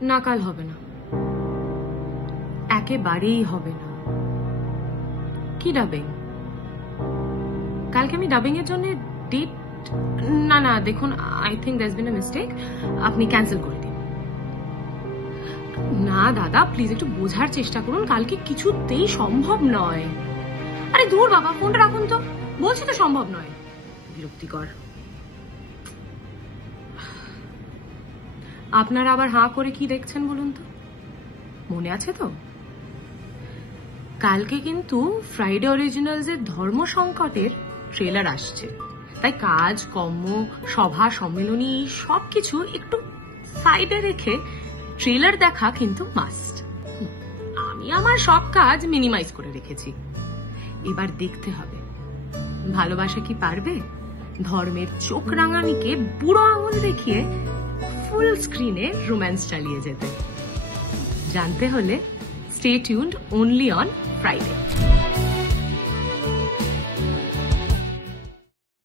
না, কাল হবে না, একেবারেই হবে না। কি ডাবিং? কালকে আমি ডাবিং এর জন্য ডেট, না দেখুন, I think that's bin a mistake, আপনি ক্যান্সেল করে দিন। না দাদা, প্লিজ একটু বোঝার চেষ্টা করুন, কালকে কিছুতেই সম্ভব নয়। আরে দূর বাবা, ফোনটা রাখুন তো, বলছি তো সম্ভব নয়। বিরক্তিকর। আপনারা আবার হাঁ করে কি দেখছেন বলুন তো, মনে আছে তো? কালকে কিন্তু ফ্রাইডে অরিজিনালস এর ধর্ম সংকটের ট্রেলার আসছে, তাই কাজ, কর্ম, সভা, সম্মেলনী সবকিছু একটু সাইডে রেখে ট্রেলার দেখা কিন্তু মাস্ট। আমি আমার সব কাজ মিনিমাইজ করে রেখেছি। এবার দেখতে হবে ভালোবাসা কি পারবে ধর্মের চোখ রাঙানিকে বুড়ো আঙুল দেখিয়ে ফুল স্ক্রিনে রোম্যান্স চালিয়ে যেতে। জানতে হলে stay tuned only on Friday.